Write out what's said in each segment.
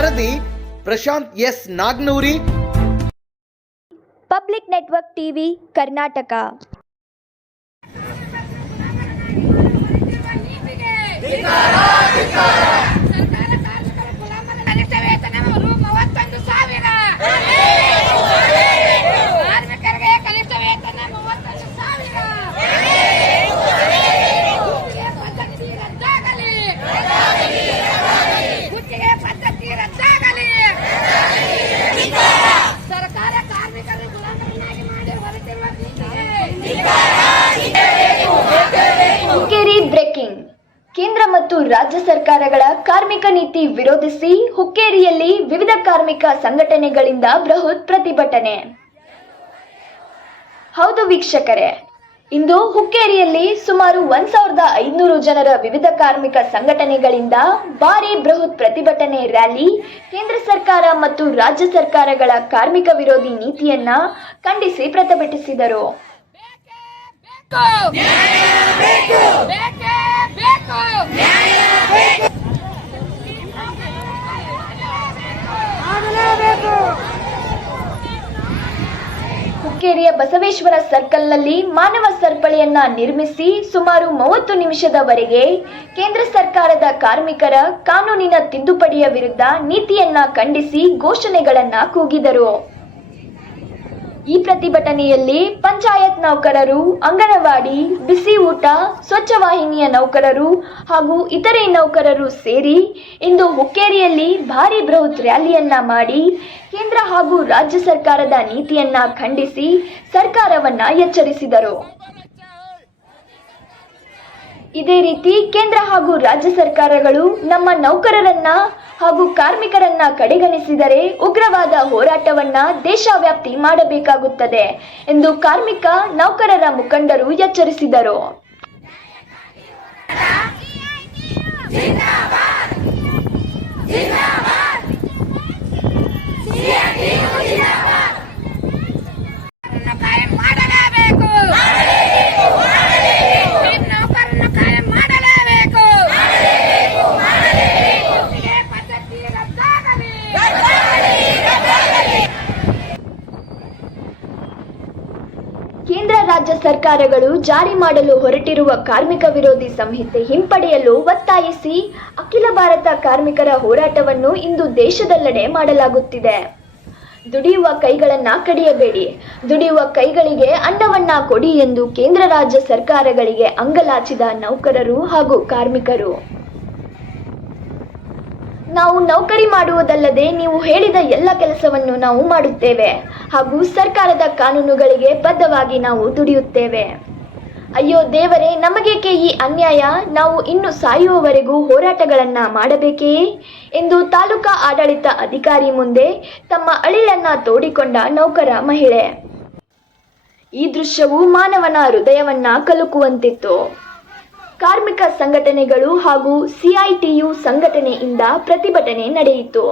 ವರದಿ Prashant S Nagnoori. Public network TV Karnataka. ಸರ್ಕಾರ ಕಾರ್ಮಿಕರ ಗುಲಾಮರ ಕನಿಷ್ಠ ವೇತನ ರು ಮೂವತ್ತೊಂದು ಸಾವಿರ ಕಾರ್ಮಿಕರಿಗೆ ಕನಿಷ್ಠ ವೇತನ ಮೂವತ್ತೊಂದು ಸಾವಿರ ಗುತ್ತಿಗೆ ಪದ್ಧತಿ ರದ್ದಾಗಲಿ ಗುತ್ತಿಗೆ ಪದ್ಧತಿ ರದ್ದಾಗಲಿ ಸರ್ಕಾರ ಕಾರ್ಮಿಕರ ಗುಲಾಮರನ್ನಾಗಿ ಮಾಡಿ ಹೊರಟಿರುವ ನೀತಿಗೆ ಹುಕ್ಕೇರಿ ಬ್ರೇಕಿಂಗ್ ಕೇಂದ್ರ ಮತ್ತು ರಾಜ್ಯ ಸರ್ಕಾರಗಳ ಕಾರ್ಮಿಕ ನೀತಿ ವಿರೋಧಿಸಿ ಹುಕ್ಕೇರಿಯಲ್ಲಿ ವಿವಿಧ ಕಾರ್ಮಿಕ ಸಂಘಟನೆಗಳಿಂದ ಬೃಹತ್ ಪ್ರತಿಭಟನೆ ಹೌದು ವೀಕ್ಷಕರೇ ಇಂದು ಹುಕ್ಕೇರಿಯಲ್ಲಿ ಸುಮಾರು ಒಂದ್ ಸಾವಿರದ ಐದುನೂರು ಜನರ ವಿವಿಧ ಕಾರ್ಮಿಕ ಸಂಘಟನೆಗಳಿಂದ ಭಾರಿ ಬೃಹತ್ ಪ್ರತಿಭಟನೆ ರ್ಯಾಲಿ ಕೇಂದ್ರ ಸರ್ಕಾರ ಮತ್ತು ರಾಜ್ಯ ಸರ್ಕಾರಗಳ ಕಾರ್ಮಿಕ ವಿರೋಧಿ ನೀತಿಯನ್ನ ಖಂಡಿಸಿ ಪ್ರತಿಭಟಿಸಿದರು ಹುಕ್ಕೇರಿಯ ಬಸವೇಶ್ವರ ಸರ್ಕಲ್ನಲ್ಲಿ ಮಾನವ ಸರಪಳಿಯನ್ನ ನಿರ್ಮಿಸಿ ಸುಮಾರು ಮೂವತ್ತು ನಿಮಿಷದವರೆಗೆ ಕೇಂದ್ರ ಸರ್ಕಾರದ ಕಾರ್ಮಿಕರ ಕಾನೂನಿನ ತಿದ್ದುಪಡಿಯ ವಿರುದ್ಧ ನೀತಿಯನ್ನ ಖಂಡಿಸಿ ಘೋಷಣೆಗಳನ್ನ ಕೂಗಿದರು. ಈ ಪ್ರತಿಭಟನೆಯಲ್ಲಿ ಪಂಚಾಯತ್ ನೌಕರರು, ಅಂಗನವಾಡಿ, ಬಿಸಿ ಊಟ, ಸ್ವಚ್ಛ ವಾಹಿನಿಯ ನೌಕರರು ಹಾಗೂ ಇತರೆ ನೌಕರರು ಸೇರಿ ಇಂದು ಹುಕ್ಕೇರಿಯಲ್ಲಿ ಭಾರಿ ಬೃಹತ್ ರ್ಯಾಲಿಯನ್ನ ಮಾಡಿ ಕೇಂದ್ರ ಹಾಗೂ ರಾಜ್ಯ ಸರ್ಕಾರದ ನೀತಿಯನ್ನ ಖಂಡಿಸಿ ಸರ್ಕಾರವನ್ನ ಎಚ್ಚರಿಸಿದರು. ಇದೇ ರೀತಿ ಕೇಂದ್ರ ಹಾಗೂ ರಾಜ್ಯ ಸರ್ಕಾರಗಳು ನಮ್ಮ ನೌಕರರನ್ನ ಹಾಗೂ ಕಾರ್ಮಿಕರನ್ನ ಕಡೆಗಣಿಸಿದರೆ ಉಗ್ರವಾದ ಹೋರಾಟವನ್ನ ದೇಶವ್ಯಾಪ್ತಿ ಮಾಡಬೇಕಾಗುತ್ತದೆ ಎಂದು ಕಾರ್ಮಿಕ ನೌಕರರ ಮುಖಂಡರು ಎಚ್ಚರಿಸಿದರು. ಸರ್ಕಾರಗಳು ಜಾರಿ ಮಾಡಲು ಹೊರಟಿರುವ ಕಾರ್ಮಿಕ ವಿರೋಧಿ ಸಂಹಿತೆ ಹಿಂಪಡೆಯಲು ಒತ್ತಾಯಿಸಿ ಅಖಿಲ ಭಾರತ ಕಾರ್ಮಿಕರ ಹೋರಾಟವನ್ನು ಇಂದು ದೇಶದಲ್ಲೆಡೆ ಮಾಡಲಾಗುತ್ತಿದೆ. ದುಡಿಯುವ ಕೈಗಳನ್ನ ಕಡಿಯಬೇಡಿ. ದುಡಿಯುವ ಕೈಗಳಿಗೆ ಅನ್ನವನ್ನ ಕೊಡಿ ಎಂದು ಕೇಂದ್ರ ರಾಜ್ಯ ಸರ್ಕಾರಗಳಿಗೆ ಅಂಗಲಾಚಿದ ನೌಕರರು ಹಾಗೂ ಕಾರ್ಮಿಕರು. ನಾವು ನೌಕರಿ ಮಾಡುವುದಲ್ಲದೆ ನೀವು ಹೇಳಿದ ಎಲ್ಲ ಕೆಲಸವನ್ನು ನಾವು ಮಾಡುತ್ತೇವೆ. ಹಾಗೂ ಸರ್ಕಾರದ ಕಾನೂನುಗಳಿಗೆ ಬದ್ಧವಾಗಿ ನಾವು ದುಡಿಯುತ್ತೇವೆ. ಅಯ್ಯೋ ದೇವರೇ, ನಮಗೇಕೆ ಈ ಅನ್ಯಾಯ? ನಾವು ಇನ್ನು ಸಾಯುವವರೆಗೂ ಹೋರಾಟಗಳನ್ನ ಮಾಡಬೇಕೇ? ಎಂದು ತಾಲೂಕಾ ಆಡಳಿತ ಅಧಿಕಾರಿ ಮುಂದೆ ತಮ್ಮ ಅಳಿಲನ್ನ ತೋಡಿಕೊಂಡ ನೌಕರ ಮಹಿಳೆ. ಈ ದೃಶ್ಯವು ಮಾನವನ ಹೃದಯವನ್ನ ಕಲುಕುವಂತಿತ್ತು. ಕಾರ್ಮಿಕ ಸಂಘಟನೆಗಳು ಹಾಗೂ ಸಿಐಟಿಯು ಸಂಘಟನೆಯಿಂದ ಪ್ರತಿಭಟನೆ ನಡೆಯಿತು.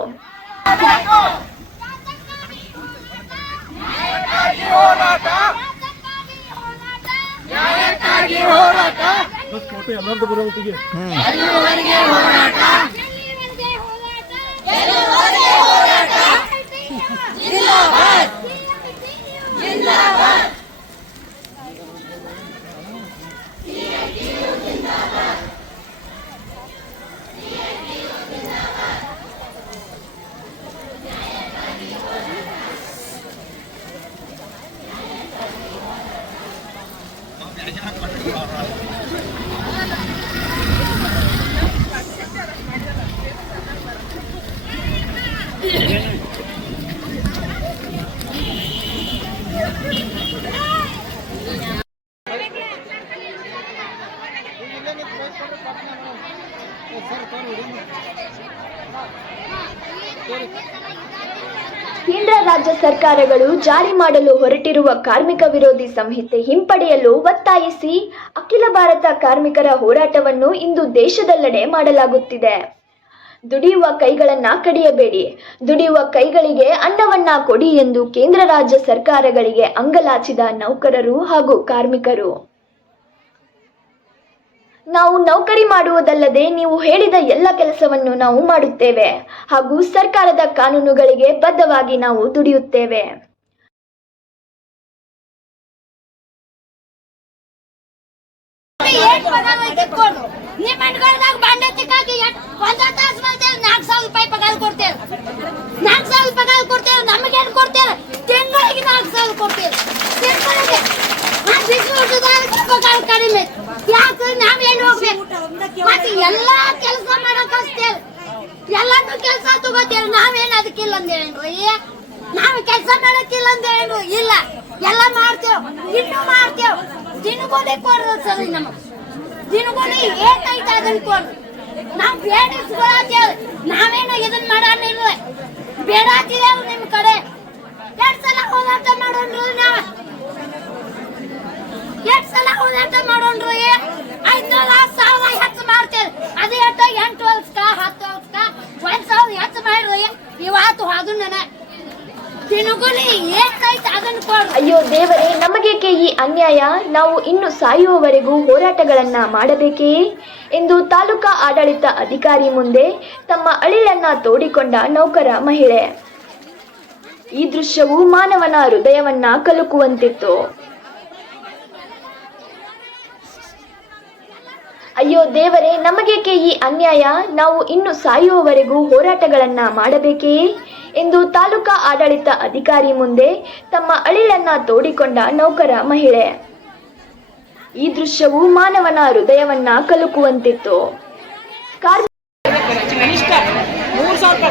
ಕೇಂದ್ರ ರಾಜ್ಯ ಸರ್ಕಾರಗಳು ಜಾರಿ ಮಾಡಲು ಹೊರಟಿರುವ ಕಾರ್ಮಿಕ ವಿರೋಧಿ ಸಂಹಿತೆ ಹಿಂಪಡೆಯಲು ಒತ್ತಾಯಿಸಿ ಅಖಿಲ ಭಾರತ ಕಾರ್ಮಿಕರ ಹೋರಾಟವನ್ನು ಇಂದು ದೇಶದೆಲ್ಲೆಡೆ ಮಾಡಲಾಗುತ್ತಿದೆ. ದುಡಿಯುವ ಕೈಗಳನ್ನ ಕಡಿಯಬೇಡಿ. ದುಡಿಯುವ ಕೈಗಳಿಗೆ ಅನ್ನವನ್ನ ಕೊಡಿ ಎಂದು ಕೇಂದ್ರ ರಾಜ್ಯ ಸರ್ಕಾರಗಳಿಗೆ ಅಂಗಲಾಚಿದ ನೌಕರರು ಹಾಗೂ ಕಾರ್ಮಿಕರು. ನಾವು ನೌಕರಿ ಮಾಡುವುದಲ್ಲದೆ ನೀವು ಹೇಳಿದ ಎಲ್ಲ ಕೆಲಸವನ್ನು ನಾವು ಮಾಡುತ್ತೇವೆ. ಹಾಗೂ ಸರ್ಕಾರದ ಕಾನೂನುಗಳಿಗೆ ಬದ್ಧವಾಗಿ ನಾವು ದುಡಿಯುತ್ತೇವೆ. ಏಟ್ ಪಗಾರ ಐತಿ ಕೊಡು. ನಿಮ್ ಮನೆಗಳ್ದಾಗ ಬಾಂಡೆ ತಿಕ್ಕಾಕಿ ಎಷ್ಟ್- ಒಂದ ತಾಸ್ ಮಾಡ್ತೇವೆ ನಾಲ್ಕು ಸಾವಿರ ರೂಪಾಯಿ ಪಗಾರ ಕೊಡ್ತೇವೆ ನಾಲ್ಕು ಸಾವಿರ ಪಗಾರ ಕೊಡ್ತೇವೆ ನಮಗೇನು ಕೊಡ್ತೇವೆ ತಿಂಗಳಿಗೆ ನಾಲ್ಕು ಸಾವಿರ ಕೊಡ್ತೇವೆ ತಿಂಗಳಿಗೆ ಹತ್ತು ವರ್ಷದವರೆಗೆ ಪಗಾರ ಕಡಿಮೆ ಯಾಕೆ ನಾವೇನು ಹೋಗ್ಬೇಕು ಮತ್ತೆ ಎಲ್ಲಾ ಕೆಲಸ ಮಾಡಕ್ ಹಚ್ತೇವೆ ಎಲ್ಲಾನು ಕೆಲಸ ತಗೋತೇವೆ ನಾವೇನ್ ಅದಕ್ಕಿಲ್ಲ ಅಂದೇನ್ರಿ ನಾವು ಕೆಲಸ ಮಾಡಕ್ಕಿಲ್ಲ ಅಂದೇನು ಇಲ್ಲ ಎಲ್ಲ ಮಾಡ್ತೇವ್ ಇನ್ನು ಮಾಡ್ತೇವ್ ದಿನಗೂಲಿ ಕೊಡ್ರಿ ಸರಿ ನಮಗ್. ದಿನಗೂಲಿ ಏನೈತೆ ಅದನ್ನ ಕೊಡ್ರಿ. ನಾವ್ ಬೇಡಿಸ್ಕೊಳತ್ತೇವ್ ನಾವೇನು ಇದನ್ ಬೇಡ ಬೇಡಾತಿದೇವ್ ನಿಮ್ ಕಡೆ. ಎರಡು ಸಲ ಹೋರಾಟ ಮಾಡೋಣ್ರು ನಾವ್. ಎರಡ್ ಸಲ ಹೋರಾಟ ಮಾಡೋಣ್ರು ಐದ್ನೂರ ಸಾವಿರ ಹೆಚ್ಚು ಮಾಡ್ತೇವೆ ಅದು ಎಟ್ಟ ಎಂಟು ವರ್ಷಕ್ಕ, ಹತ್ತು ವರ್ಷಕ್ಕ, ಒಂದ್ ಸಾವಿರ ಹೆಚ್ಚು ಮಾಡ್ರಿ ಇವತ್ತು ಅದನ್ನ ದಿನಗೂಲಿ ಏನೈತೆ ಅದನ್ನ ಕೊಡ್ರಿ ಅಯ್ಯೋ ದೇವರೇ, ನಮಗೇಕೆ ಈ ಅನ್ಯಾಯ? ನಾವು ಇನ್ನು ಸಾಯುವವರೆಗೂ ಹೋರಾಟಗಳನ್ನ ಮಾಡಬೇಕೇ? ಎಂದು ತಾಲೂಕಾ ಆಡಳಿತ ಅಧಿಕಾರಿ ಮುಂದೆ ತಮ್ಮ ಅಳಿಲನ್ನ ತೋಡಿಕೊಂಡ ನೌಕರ ಮಹಿಳೆ. ಈ ದೃಶ್ಯವು ಮಾನವನ ಹೃದಯವನ್ನ ಕಲುಕುವಂತಿತ್ತು. ಅಯ್ಯೋ ದೇವರೇ, ನಮಗೇಕೆ ಈ ಅನ್ಯಾಯ? ನಾವು ಇನ್ನು ಸಾಯುವವರೆಗೂ ಹೋರಾಟಗಳನ್ನ ಮಾಡಬೇಕೇ? ಎಂದು ತಾಲೂಕಾ ಆಡಳಿತ ಅಧಿಕಾರಿ ಮುಂದೆ ತಮ್ಮ ಅಳಿಲನ್ನ ತೋಡಿಕೊಂಡ ನೌಕರ ಮಹಿಳೆ. ಈ ದೃಶ್ಯವು ಮಾನವನ ಹೃದಯವನ್ನ ಕಲುಕುವಂತಿತ್ತು. ಮೂರು ಸಾವಿರ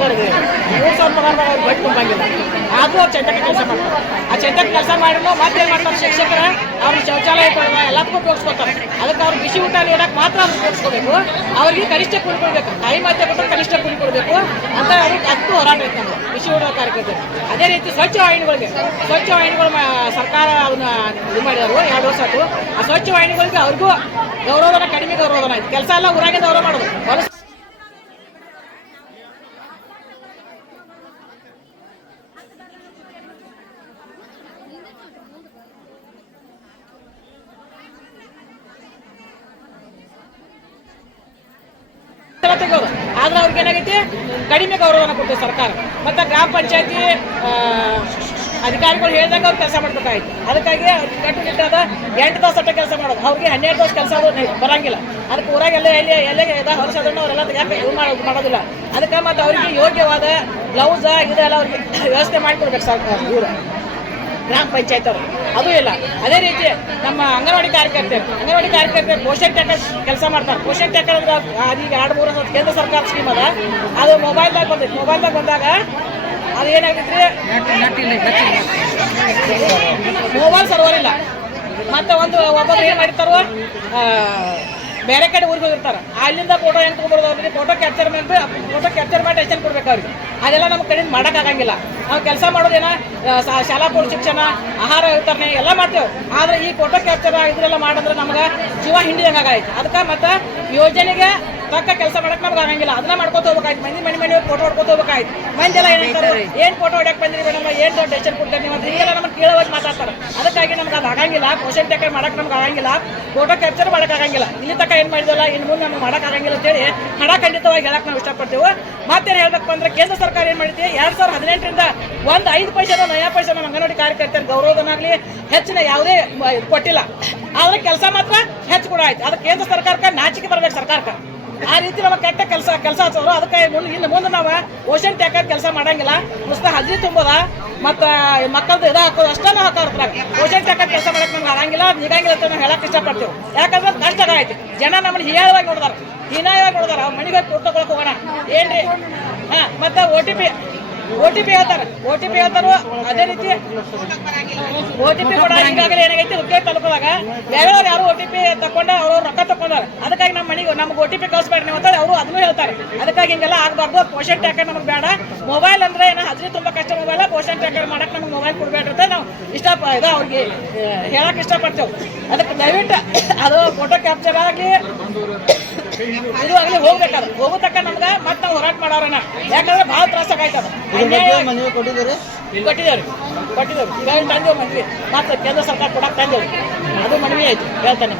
ಆದರೂ ಕೆಲಸ ಮಾಡ್ತಾರೆ. ಆ ಚಂದಕ್ಕೆ ಕೆಲಸ ಮಾಡಿದ್ರು ಏನು ಮಾಡ್ತಾರೆ ಶಿಕ್ಷಕರ? ಅವ್ರು ಶೌಚಾಲಯ ಕೊಡುವ ಎಲ್ಲದಕ್ಕೂ ಉಪಯೋಗಿಸ್ಕೊತಾರೆ ಅದಕ್ಕೆ ಅವ್ರು ಬಿಸಿ ಊಟ ನೀಡಕ್ಕೆ ಮಾತ್ರ ಅವ್ರು ಉಪಯೋಗಿಸ್ಕೋಬೇಕು. ಅವ್ರಿಗೆ ಕನಿಷ್ಠ ಕೂಲಿ ಕೊಡಬೇಕು. ತಾಯಿ ಮಾತೆ ಕೊಟ್ಟರೆ ಕನಿಷ್ಠ ಕೂಲಿ ಕೊಡಬೇಕು. ಅಂತ ಅವ್ರಿಗೆ ಅದಕ್ಕೂ ಹೋರಾಟ ನಮ್ದು ಬಿಸಿ ಊಟ ಕಾರ್ಯಕ್ರಮ ಅದೇ ರೀತಿ ಸ್ವಚ್ಛ ವಾಹಿನಿಗಳಿಗೆ. ಸ್ವಚ್ಛ ವಾಹಿನಿಗಳು ಸರ್ಕಾರ ಅದನ್ನ ಇದು ಮಾಡಿದ್ರು ಎರಡು ವರ್ಷ ಆ ಸ್ವಚ್ಛ ವಾಹಿನಿಗಳಿಗೆ ಅವ್ರಿಗೂ ಗೌರವಧನ, ಕಡಿಮೆ ಗೌರವನ ಆಯ್ತು. ಕೆಲಸ ಎಲ್ಲ ಊರಾಗಿಂದ ಅವರ ಮಾಡೋದು. ಎಲ್ಲ ತೆಗೆಯೋದು. ಆದ್ರೆ ಅವ್ರಿಗೆ ಏನಾಗೈತಿ? ಕಡಿಮೆ ಗೌರವನ ಕೊಡ್ತದೆ ಸರ್ಕಾರ. ಮತ್ತೆ ಗ್ರಾಮ ಪಂಚಾಯತಿ ಅಧಿಕಾರಿಗಳು ಹೇಳಿದಾಗ ಅವ್ರು ಕೆಲಸ ಮಾಡ್ಬೇಕಾಯ್ತು. ಅದಕ್ಕಾಗಿ ಕಟ್ಟುನಿಟ್ಟಾದ ಎಂಟು ತಾಸು ಅಟ್ಟ ಕೆಲಸ ಮಾಡೋದು. ಅವ್ರಿಗೆ ಹನ್ನೆರಡು ತಾಸು ಕೆಲಸ ಬರಂಗಿಲ್ಲ. ಅದಕ್ಕೆ ಊರಾಗ ಎಲ್ಲ ಎಲ್ಲಿ ಎಲ್ಲ ಎಲ್ಲ ಹೊರಸೋದನ್ನು ಅವರೆಲ್ಲ ಯಾಕೆ ಇದು ಮಾಡೋದು ಮಾಡೋದಿಲ್ಲ. ಅದಕ್ಕೆ ಮತ್ತೆ ಅವರಿಗೆ ಯೋಗ್ಯವಾದ ಬ್ಲೌಸ್ ಇದೆಲ್ಲ ಅವ್ರಿಗೆ ವ್ಯವಸ್ಥೆ ಮಾಡಿಕೊಡ್ಬೇಕು ಸರ್ಕಾರ ಇವರು ಗ್ರಾಮ ಪಂಚಾಯತ್ ಅವರು. ಅದು ಇಲ್ಲ. ಅದೇ ರೀತಿ ನಮ್ಮ ಅಂಗನವಾಡಿ ಕಾರ್ಯಕರ್ತರು ಅಂಗನವಾಡಿ ಕಾರ್ಯಕರ್ತರು ಪೋಷಕ್ ಟ್ಯಾಕರ್ ಕೆಲಸ ಮಾಡ್ತಾರೆ. ಪೋಷಕ್ ಅಂದ್ರೆ ಅದೀಗ ಎರಡು, ಮೂರು ಕೇಂದ್ರ ಸರ್ಕಾರ ಸ್ಕೀಮ್ ಅದ. ಅದು ಮೊಬೈಲ್ದಾಗ ಬಂದೈತಿ. ಮೊಬೈಲ್ದಾಗ ಬಂದಾಗ ಅದು ಏನಾಗೈತ್ರಿ? ಮೊಬೈಲ್ ಸರ್ವರ್ ಇಲ್ಲ. ಮತ್ತೆ ಒಂದು ಒಬ್ಬೊಬ್ರು ಏನು ಮಾಡಿರ್ತಾರೋ ಬೇರೆ ಕಡೆ ಊರಿಗೆ ಹೋಗಿರ್ತಾರೆ. ಅಲ್ಲಿಂದ ಫೋಟೋ ಹೆಂಗೆ ತೊಗೊಬರೋದು ಅವ್ರಿಗೆ ಫೋಟೋ ಕ್ಯಾಪ್ಚರ್ ಮಾಡಿ ಫೋಟೋ ಕ್ಯಾಪ್ಚರ್ ಮಾಡಿ ಟೆನ್ಷನ್ ಕೊಡ್ಬೇಕು ಅವ್ರಿಗೆ. ಅದೆಲ್ಲ ನಮ್ಮ ಕಡೆಯಿಂದ ಮಾಡೋಕ್ಕಾಗಂಗಿಲ್ಲ. ನಾವು ಕೆಲಸ ಮಾಡೋದೇನ ಶಾಲಾ ಪೂರ್ವ ಶಿಕ್ಷಣ, ಆಹಾರ ವಿತರಣೆ ಎಲ್ಲ ಮಾಡ್ತೇವೆ. ಆದರೆ ಈ ಫೋಟೋ ಕ್ಯಾಪ್ಚರ್ ಇದ್ರೆಲ್ಲ ಮಾಡಿದ್ರೆ ನಮ್ಗೆ ಜೀವ ಹಿಂಡಿದಂಗೆ ಆಗೈತೆ ಅದಕ್ಕೆ ಮತ್ತೆ ಯೋಜನೆಗೆ ತಕ್ಕ ಕೆಲಸ ಮಾಡಕ್ ನಮ್ಗೆ ಆಗಂಗಿಲ್ಲ. ಅದನ್ನ ಮಾಡ್ಕೊತ ಹೋಗ್ಬೇಕಾಯ್ತು. ಮಂದಿ ಮನೆ ಮನೆ ಫೋಟೋ ಹೊಡ್ಕೊತ ಹೋಗ್ಬೇಕಾಯ್ತು. ಮಂದಿ ಎಲ್ಲ ಏನಂತಾರೆ ಏನ್ ಫೋಟೋ ಹೊಡ್ಯಕ್ ಬಂದ್ರಿ ಮೇಡಮ್ ಏನ್ ದೊಡ್ಡ ಟೆನ್ಷನ್ ಕೊಡ್ತಾರೆ ನೀವು ಅಂತ ಹಿಂಗೆಲ್ಲ ನಮ್ಗೆ ಕೇಳೋವಾಗಿ ಮಾತಾಡ್ತಾರೆ. ಅದಕ್ಕಾಗಿ ನಮ್ಗೆ ಅದು ಆಗಂಗಿಲ್ಲ. ಕ್ವಶನ್ ಟೇಕರ್ ಮಾಡಕ್ ನಮ್ಗೆ ಆಗಂಗಿಲ್ಲ. ಫೋಟೋ ಕ್ಯಾಪ್ಚರ್ ಮಾಡಕ್ ಆಗಂಗಿಲ್ಲ. ಇಲ್ಲಿ ತಕ್ಕ ಏನ್ ಮಾಡಿದಲ್ಲ ಇನ್ನು ಮುಂದೆ ನಮ್ಗೆ ಮಾಡಕ್ ಆಗಂಗಿಲ್ಲ ಅಂತೇಳಿ ಹಣ ಖಂಡಿತವಾಗಿ ಹೇಳಕ್ ನಾವು ಇಷ್ಟಪಡ್ತೇವೆ. ಮತ್ತೇನು ಹೇಳ್ಬೇಕಪ್ಪ ಅಂದ್ರೆ ಕೇಂದ್ರ ಸರ್ಕಾರ ಏನ್ ಮಾಡಿದೆ? ಎರಡ್ ಸಾವಿರದ ಹದಿನೆಂಟರಿಂದ ಒಂದು ಐದು ಪೈಸೆ ನಯಾ ಪೈಸೆ ನಮ್ಮ ಅಂಗನವಾಡಿ ಕಾರ್ಯಕರ್ತರ ಗೌರವಧನ ಆಗಲಿ, ಹೆಚ್ಚಿನ ಯಾವುದೇ ಕೊಟ್ಟಿಲ್ಲ. ಆದ್ರೆ ಕೆಲಸ ಮಾತ್ರ ಹೆಚ್ಚು ಕೂಡ ಆಯ್ತು. ಅದು ಕೇಂದ್ರ ಸರ್ಕಾರಕ್ಕೆ, ನಾಚಿಕೆ ಬರ್ಬೇಕು ಸರ್ಕಾರಕ್ಕೆ. ಆ ರೀತಿ ನಮ್ಮ ಕೆಟ್ಟ ಕೆಲಸ ಕೆಲಸ ಹಚ್ಚೋರು. ಅದಕ್ಕೆ ಮುಂದೆ, ಇನ್ನು ಮುಂದೆ ನಾವು ಓಷನ್ ಟ್ಯಾಕರ್ ಕೆಲಸ ಮಾಡಂಗಿಲ್ಲ. ಮುಸ್ತ ಹಜರಿ ತುಂಬೋದ. ಮತ್ತು ಮಕ್ಕಳದ್ದು ಇದು ಹಾಕೋದು ಅಷ್ಟೇ ನಾವು ಓಶನ್ ಓಷನ್ ಟ್ಯಾಕರ್ ಕೆಲಸ ಮಾಡಕ್ಕೆ ನಮ್ಗೆ ಆಗಂಗಿಲ್ಲ ನಿಗಂಗಿಲ್ಲ ಅಂತ ನಾವು ಹೇಳಕ್ ಇಷ್ಟಪಡ್ತೇವೆ. ಯಾಕಂದ್ರೆ ಕಷ್ಟ ಆಯ್ತು. ಜನ ನಮ್ಮನ್ನ ಹೀಯಾಳವಾಗಿ ನೋಡಿದಾರ. ಹೀನಾಯವಾಗಿ ನೋಡಿದಾರ. ಅವ್ರ ಮನೆಗೆ ಹೋಗೋಣ. ಏನ್ರಿ? ಹಾ, ಮತ್ತೆ O T P O T P ಹೇಳ್ತಾರೆ. ಓ ಟಿ ಪಿ ಹೇಳ್ತಾರೋ ಅದೇ ರೀತಿ ಓ ಟಿ ಪಿ ಕೂಡ ಈಗಾಗಲೇ ಏನಾಗೈತಿ ಉದ್ಯೋಗ ತಲುಪದಾಗ ಬೇರೆಯವ್ರು ಯಾರು ಓ ಟಿ ಪಿ ತಕೊಂಡ ಅವರು ರೊಕ್ಕ ತಕೊಂಡಾರ ಅದಕ್ಕಾಗಿ ನಮ್ಮ ಮನೆಗೆ, ನಮ್ಗೆ ಓ ಟಿ ಪಿ ಕಳಿಸ್ಬೇಡ ನೀವು ಅಂತೇಳಿ ಅವರು ಅದನ್ನು ಹೇಳ್ತಾರೆ. ಅದಕ್ಕಾಗಿ ಹಿಂಗೆಲ್ಲ ಆಗಬಾರ್ದು. ಪೋಷನ್ ಟ್ಯಾಕರ್ ನಮಗೆ ಬೇಡ. ಮೊಬೈಲ್ ಅಂದ್ರೆ ಏನೋ ಹಜರಿ ತುಂಬ ಕಷ್ಟ ಮೊಬೈಲ್ ಪೋಷನ್ ಟ್ಯಾಕರ್ ಮಾಡಕ್ಕೆ ನಮ್ಗೆ ಮೊಬೈಲ್ ಕೊಡ್ಬೇಡ್ರಿ ಅಂತ ನಾವು ಇಷ್ಟ, ಇದು ಅವ್ರಿಗೆ ಹೇಳಕ್ ಇಷ್ಟಪಡ್ತೇವೆ. ಅದಕ್ಕೆ ದಯವಿಟ್ಟು ಅದು ಫೋಟೋ ಕ್ಯಾಪ್ಚರ್ ಆಗಲಿ ಇದು ಆಗಲಿ ಹೋಗ್ಬೇಕಾದ್ರೆ ಹೋಗೋ ತಕ್ಕ ನಮ್ಗೆ ಮತ್ತೆ ನಾವು ಹೋರಾಟ ಮಾಡೋರಣ ಯಾಕಂದ್ರೆ ಭಾಳ ತ್ರಾಸ ಆಗಾಯ್ತದ ಅನ್ಯಾಯ ಮನವಿ ಕೊಟ್ಟಿದ್ದೀರಿ? ಕೊಟ್ಟಿದ್ದಾರೆ ಕೊಟ್ಟಿದ್ದಾರೆ ಈಗ ತಂದೆವು ಮನ್ವಿ ಮತ್ತೆ ಕೇಂದ್ರ ಸರ್ಕಾರ ಕೊಡಕ್ಕೆ ತಂದೆವು ಅದು ಮನವಿ ಆಯ್ತು. ಹೇಳ್ತಾನೆ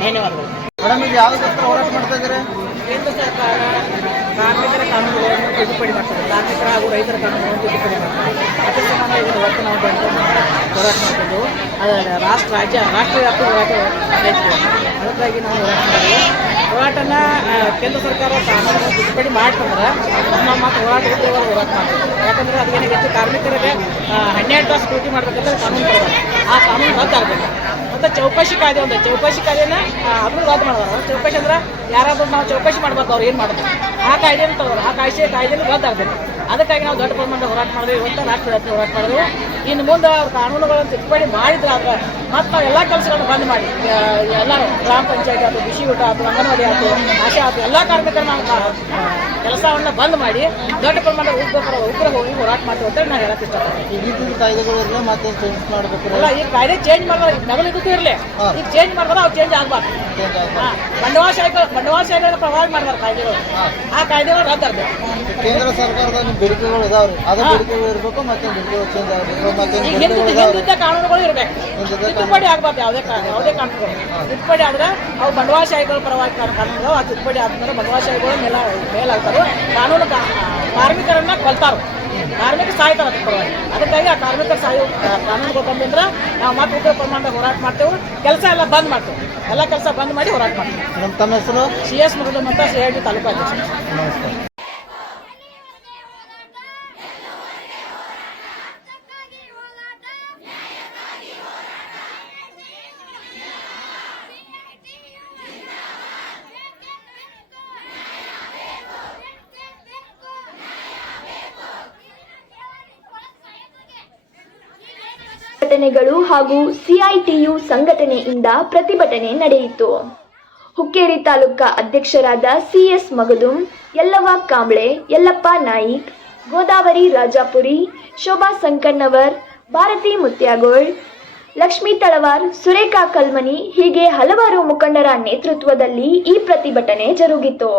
ಧನ್ಯವಾದಗಳು. ಮೇಡಮ್ ಈಗ ಯಾವುದಕ್ಕೋಸ್ಕರ ಹೋರಾಟ ಮಾಡ್ತಾ ಇದ್ದಾರೆ? ಕೇಂದ್ರ ಸರ್ಕಾರ ಕಾರ್ಮಿಕರ ಕಾನೂನುಗಳನ್ನು ತಿದ್ದುಪಡಿ ಮಾಡ್ತಾರೆ. ಕಾರ್ಮಿಕರ ಹಾಗೂ ರೈತರ ಕಾನೂನುಗಳನ್ನು ತಿದ್ದುಪಡಿ ಮಾಡ್ತಾರೆ. ಅದಕ್ಕೆ ಸಂಬಂಧ ಇದನ್ನು ಇವತ್ತು ನಾವು ಬಂದು ಹೋರಾಟ ಅದರ ರಾಷ್ಟ್ರ ರಾಜ್ಯ ರಾಷ್ಟ್ರ ವ್ಯಾಪ್ತಿ ಹೋರಾಟ ಅದಕ್ಕಾಗಿ ನಾವು ಹೋರಾಟ ಮಾಡಿದ್ವಿ. ಹೋರಾಟನ ಕೇಂದ್ರ ಸರ್ಕಾರ ಕಾನೂನನ್ನು ತಿದ್ದುಪಡಿ ಮಾಡ್ತಂದ್ರೆ ನಮ್ಮ ಮತ್ತು ಹೋರಾಟ ಹೋರಾಟ ಮಾಡ್ತೀವಿ ಯಾಕಂದ್ರೆ ಅದೇನಾಗೈತೆ ಕಾರ್ಮಿಕರಿಗೆ ಹನ್ನೆರಡು ವರ್ಷ ಡ್ಯೂಟಿ ಮಾಡ್ಬೇಕಂದ್ರೆ ಕಾನೂನು ಆ ಕಾನೂನು ರದ್ದಾಗಬೇಕು ಮತ್ತು ಚೌಕಾಶಿ ಕಾಯ್ದೆ ಒಂದು. ಚೌಕಾಶಿ ಕಾಯ್ದೆನ ಅದನ್ನು ರದ್ದು ಮಾಡೋದು ಚೌಕಾಶಿ ಅಂದ್ರೆ ಯಾರಾದ್ರೂ ನಾವು ಚೌಕಾಶಿ ಮಾಡ್ಬೇಕು ಅವ್ರು ಏನು ಮಾಡೋದು ಆ ಕಾಯ್ದೆನ ತಗೋರು ಆ ಕಾಯ್ದೆ ಕಾಯ್ದೆನ ರದ್ದಾಗಬೇಕು ಅದಕ್ಕಾಗಿ ನಾವು ದೊಡ್ಡ ಪ್ರಮಾಣದ ಹೋರಾಟ ಮಾಡಿದ್ವಿ. ಇವತ್ತು ರಾಷ್ಟ್ರ ವ್ಯಾಪಿ ಹೋರಾಟ ಮಾಡಿದ್ವಿ. ಇನ್ನು ಮುಂದೆ ಅವ್ರ ಕಾನೂನುಗಳನ್ನು ತಿದ್ದುಪಡಿ ಮಾಡಿದ್ರೆ ಮತ್ತು ನಾವು ಎಲ್ಲ ಕೆಲಸಗಳನ್ನು ಬಂದ್ ಮಾಡಿ. ಎಲ್ಲ ಗ್ರಾಮ ಪಂಚಾಯತ್ ಆಯ್ತು ಬಿಸಿ ಊಟ ಆಯ್ತು ಅಂಗನವಾಡಿ ಆಯ್ತು ಆಶಾ ಆಯ್ತು ಎಲ್ಲ ಕಾರ್ಯಕ್ರಮ ಕೆಲಸವನ್ನು ಬಂದ್ ಮಾಡಿ ದೊಡ್ಡ ಪ್ರಮಾಣದ ಉಗ್ರ ಉಗ್ರ ಹೋಗಿ ಹೋರಾಟ ಮಾಡ್ತೀವಿ ಅಂತೇಳಿ ನಾವು ಹೇಳಕ್ಕೆ ಇಷ್ಟಪಡ್ತೀನಿ ಮತ್ತೆ ಚೇಂಜ್ ಮಾಡಬೇಕು? ಅಲ್ಲ ಈ ಕಾಯ್ದೆ ಚೇಂಜ್ ಮಾಡಿದ್ರೆ ಮೊದಲು ಇದಕ್ಕೂ ಇರಲಿ. ಈಗ ಚೇಂಜ್ ಮಾಡಿದ್ರೆ ಅವ್ರು ಚೇಂಜ್ ಆಗ್ಬಾರ್ದು. ಬಂಡವಾಳಶಾಹಿಗಳು ಬಂಡವಾಳಶಾಹಿಗಳನ್ನ ಪ್ರಭಾವ ಮಾಡಿದಾರೆ ಕಾಯ್ದೆಗಳು. ಆ ಕಾಯ್ದೆಗಳು ರದ್ದಾಗಬೇಕು ಕೇಂದ್ರ ಸರ್ಕಾರದ ಬೇಡಿಕೆಗಳು ಇದಾವ್ರಿ. ಅದ ಬೇಡಿಕೆಗಳು ಇರಬೇಕು ಮತ್ತೆ ಬೇಡಿಕೆಗಳು ಚೇಂಜ್ ಆಗಬೇಕು ಮತ್ತೆ ಹಿಂದಿದ್ದ ಕಾನೂನುಗಳು ಇರಬೇಕು. ತಿದ್ದುಪಡಿ ಆಗ್ಬಾರ್ದು ಯಾವುದೇ ಕಾರಣ ಯಾವುದೇ ಕಾರಣಗಳು ತಿದ್ದುಪಡಿ ಆದ್ರೆ ಅವು ಬಂಡವಾಳಶಾಹಿಗಳ ಪರವಾಗಿ ಕಾರಣಗಳು ಆ ತಿದ್ದುಪಡಿ ಆದ್ಮೇಲೆ ಬಂಡವಾಳಶಾಹಿಗಳು ಮೇಲ ಮೇಲಾಗ್ತಾರೆ. ಕಾನೂನು ಕಾರ್ಮಿಕರನ್ನ ಕೊಲ್ತಾರ. ಕಾರ್ಮಿಕ ಸಾಯ್ತಾರೆ ಅದ್ರ ಪರವಾಗಿ. ಅದಕ್ಕಾಗಿ ಆ ಕಾರ್ಮಿಕರ ಸಾಯೋ ಕಾನೂನು ಕಾನೂನುಗಳು ಬಂದ್ರೆ ನಾವು ಮತ್ತೆ ಉಗ್ರ ಪ್ರಮಾಣದ ಹೋರಾಟ ಮಾಡ್ತೇವೆ. ಕೆಲಸ ಎಲ್ಲ ಬಂದ್ ಮಾಡ್ತೇವೆ. ಎಲ್ಲ ಕೆಲಸ ಬಂದ್ ಮಾಡಿ ಹೋರಾಟ ಮಾಡ್ತೇವೆ. ತಮ್ಮ ಹೆಸರು? ಸಿ ಎಸ್ ಮುರುಘ ಅಂತ ಸಿ ಐ ಟಿ ತಾಲೂಕು ಅಧ್ಯಕ್ಷ. ಸಂಘಟನೆಗಳು ಹಾಗೂ ಸಿಐಟಿಯು ಸಂಘಟನೆಯಿಂದ ಪ್ರತಿಭಟನೆ ನಡೆಯಿತು. ಹುಕ್ಕೇರಿ ತಾಲೂಕಾ ಅಧ್ಯಕ್ಷರಾದ ಸಿಎಸ್ ಮಗದುಂ ಯಲ್ಲವ ಕಾಂಬ್ಳೆ, ಯಲ್ಲಪ್ಪ ನಾಯಿಕ್, ಗೋದಾವರಿ ರಾಜಾಪುರಿ, ಶೋಭಾ ಸಂಕಣ್ಣವರ್, ಭಾರತಿ ಮುತ್ಯಾಗೋಳ್, ಲಕ್ಷ್ಮೀ ತಳವಾರ್, ಸುರೇಖಾ ಕಲ್ಮನಿ ಹೀಗೆ ಹಲವಾರು ಮುಖಂಡರ ನೇತೃತ್ವದಲ್ಲಿ ಈ ಪ್ರತಿಭಟನೆ ಜರುಗಿತು.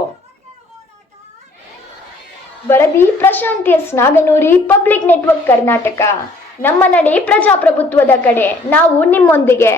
ವರದಿ Prashant S Naganoori public network Karnataka. ನಮ್ಮ ನಡೆ ಪ್ರಜಾಪ್ರಭುತ್ವದ ಕಡೆ. ನಾವು ನಿಮ್ಮೊಂದಿಗೆ.